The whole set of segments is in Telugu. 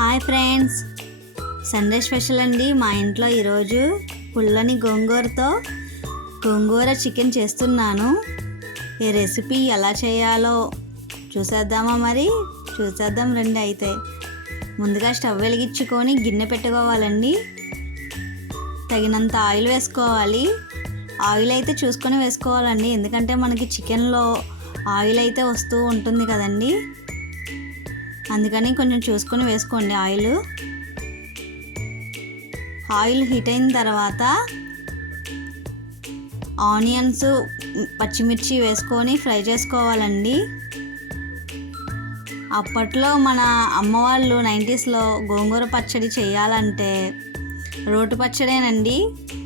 హాయ్ ఫ్రెండ్స్, సండే స్పెషల్ అండి. మా ఇంట్లో ఈరోజు పుల్లని గోంగూరతో గోంగూర చికెన్ చేస్తున్నాను. ఈ రెసిపీ ఎలా చేయాలో చూసేద్దామా? చూసేద్దాం రండి. అయితే ముందుగా స్టవ్ వెలిగించుకొని గిన్నె పెట్టుకోవాలండి. తగినంత ఆయిల్ వేసుకోవాలి. ఆయిల్ అయితే చూసుకొని వేసుకోవాలండి, ఎందుకంటే మనకి చికెన్లో ఆయిల్ అయితే వస్తూ ఉంటుంది కదండి. అందుకని కొంచెం చూసుకొని వేసుకోండి. ఆయిల్ హీట్ అయిన తర్వాత ఆనియన్స్, పచ్చిమిర్చి వేసుకొని ఫ్రై చేసుకోవాలండి. అప్పట్లో మన అమ్మ వాళ్ళు 90sలో గోంగూర పచ్చడి చేయాలంటే రోటి పచ్చడేనండి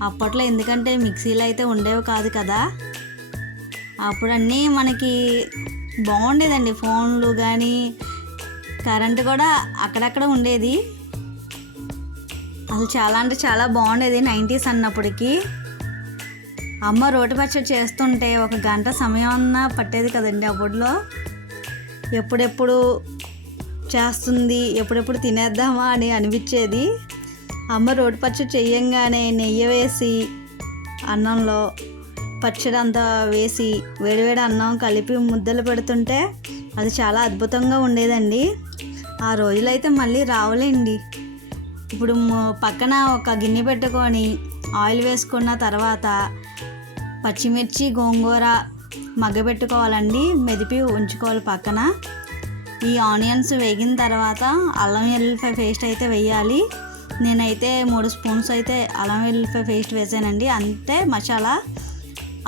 అప్పట్లో, ఎందుకంటే మిక్సీలు అయితే ఉండేవి కాదు కదా. అప్పుడన్నీ మనకి బాగుండేదండి, ఫోన్లు కానీ కరెంటు కూడా అక్కడక్కడ ఉండేది. అసలు చాలా అంటే చాలా బాగుండేది 90s అన్నప్పటికీ. అమ్మ రోటి పచ్చడి చేస్తుంటే 1 గంట సమయం అన్నా పట్టేది కదండి అప్పట్లో. ఎప్పుడెప్పుడు చేస్తుంది, ఎప్పుడెప్పుడు తినేద్దామా అని అనిపించేది. అమ్మ రోటి పచ్చడి చేయంగానే నెయ్యి వేసి అన్నంలో పచ్చడి అంతా వేసి వేడివేడి అన్నం కలిపి ముద్దలు పెడుతుంటే అది చాలా అద్భుతంగా ఉండేదండి. ఆ రోజులైతే మళ్ళీ రావులేండి. ఇప్పుడు పక్కన ఒక గిన్నె పెట్టుకొని ఆయిల్ వేసుకున్న తర్వాత పచ్చిమిర్చి, గోంగూర మగ్గబెట్టుకోవాలండి, మెదిపి ఉంచుకోవాలి పక్కన. ఈ ఆనియన్స్ వేగిన తర్వాత అల్లం వెల్లుల్లిపాయ పేస్ట్ అయితే వేయాలి. నేనైతే 3 స్పూన్స్ అయితే అల్లం వెల్లుల్లిపాయ పేస్ట్ వేసానండి. అంతే మసాలా,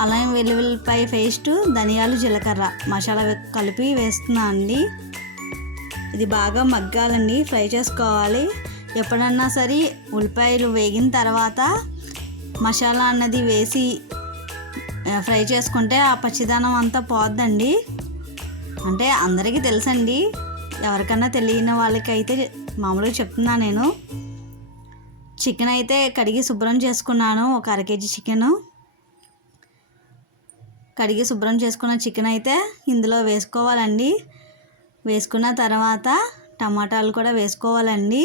అల్లం వెల్లుల్లిపాయ పేస్టు, ధనియాలు, జీలకర్ర మసాలా కలిపి వేస్తున్నా అండి. ఇది బాగా మగ్గాలండి, ఫ్రై చేసుకోవాలి. ఎప్పుడన్నా సరే ఉల్లిపాయలు వేగిన తర్వాత మసాలా అన్నది వేసి ఫ్రై చేసుకుంటే ఆ పచ్చిదనం అంతా పోద్దండి. అంటే అందరికీ తెలుసండి, ఎవరికన్నా తెలియని వాళ్ళకైతే మామూలుగా చెప్తున్నా నేను. చికెన్ అయితే కడిగి శుభ్రం చేసుకున్నాను. ఒక 1/2 kg చికెను కడిగి శుభ్రం చేసుకున్న చికెన్ అయితే ఇందులో వేసుకోవాలండి. వేసుకున్న తర్వాత టమాటాలు కూడా వేసుకోవాలండి.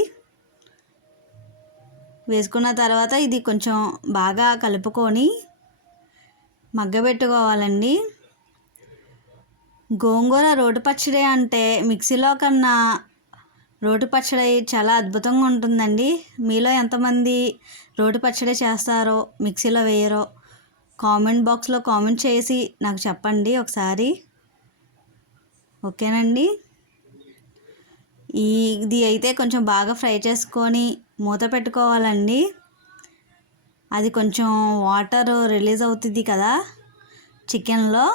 వేసుకున్న తర్వాత ఇది కొంచెం బాగా కలుపుకొని మగ్గబెట్టుకోవాలండి. గోంగూర రోటి పచ్చడి అంటే మిక్సీలో కన్నా రోటి పచ్చడి చాలా అద్భుతంగా ఉంటుందండి. మీలో ఎంతమంది రోటి పచ్చడి చేస్తారో, మిక్సీలో వేయరో కామెంట్ బాక్స్లో కామెంట్ చేసి నాకు చెప్పండి ఒకసారి. ఓకేనండి. ఇది అయితే కొంచెం బాగా ఫ్రై చేసుకొని మూత పెట్టుకోవాలండి. అది కొంచెం వాటర్ రిలీజ్ అవుతుంది కదా చికెన్లో,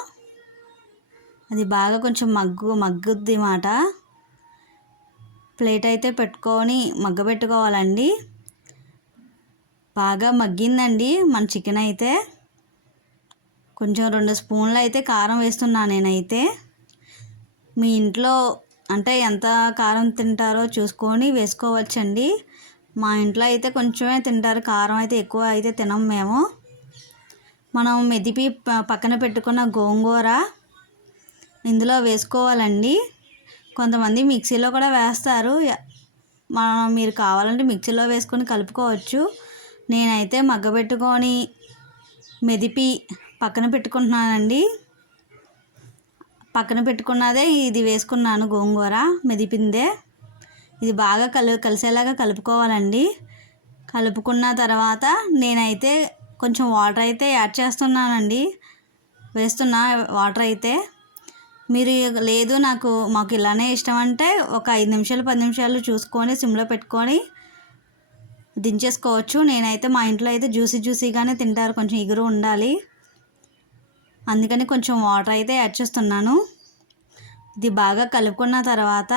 అది బాగా కొంచెం మగ్గుద్ది మాట. ప్లేట్ అయితే పెట్టుకొని మగ్గబెట్టుకోవాలండి. బాగా మగ్గిందండి మన చికెన్ అయితే. కొంచెం 2 స్పూన్లు అయితే కారం వేస్తున్నాను నేనైతే. మీ ఇంట్లో అంటే ఎంత కారం తింటారో చూసుకొని వేసుకోవచ్చండి. మా ఇంట్లో అయితే కొంచెమే తింటారు, కారం అయితే ఎక్కువ అయితే తినం మేము. మనం మెదిపి పక్కన పెట్టుకున్న గోంగూర ఇందులో వేసుకోవాలండి. కొంతమంది మిక్సీలో కూడా వేస్తారు, మీరు కావాలంటే మిక్సీలో వేసుకొని కలుపుకోవచ్చు. నేనైతే మగ్గబెట్టుకొని మెదిపి పక్కన పెట్టుకుంటున్నానండి. పక్కన పెట్టుకున్నదే ఇది వేసుకున్నాను, గోంగూర మెదిపిందే. ఇది బాగా కలిసేలాగా కలుపుకోవాలండి. కలుపుకున్న తర్వాత నేనైతే కొంచెం వాటర్ అయితే యాడ్ చేస్తున్నానండి, వేస్తున్నా వాటర్ అయితే. మీరు లేదు మాకు ఇలానే ఇష్టం అంటే ఒక 5 నిమిషాలు 10 నిమిషాలు చూసుకొని సిమ్లో పెట్టుకొని దించేసుకోవచ్చు. నేనైతే మా ఇంట్లో అయితే జ్యూసీగానే తింటారు, కొంచెం ఇగురు ఉండాలి, అందుకని కొంచెం వాటర్ అయితే యాడ్ చేస్తున్నాను. ఇది బాగా కలుపుకున్న తర్వాత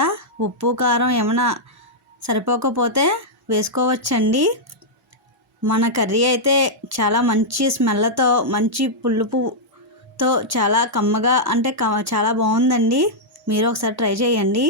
ఉప్పు, కారం ఏమైనా సరిపోకపోతే వేసుకోవచ్చండి. మన కర్రీ అయితే చాలా మంచి స్మెల్తో, మంచి పులుపుతో, చాలా కమ్మగా అంటే చాలా బాగుందండి. మీరు ఒకసారి ట్రై చేయండి.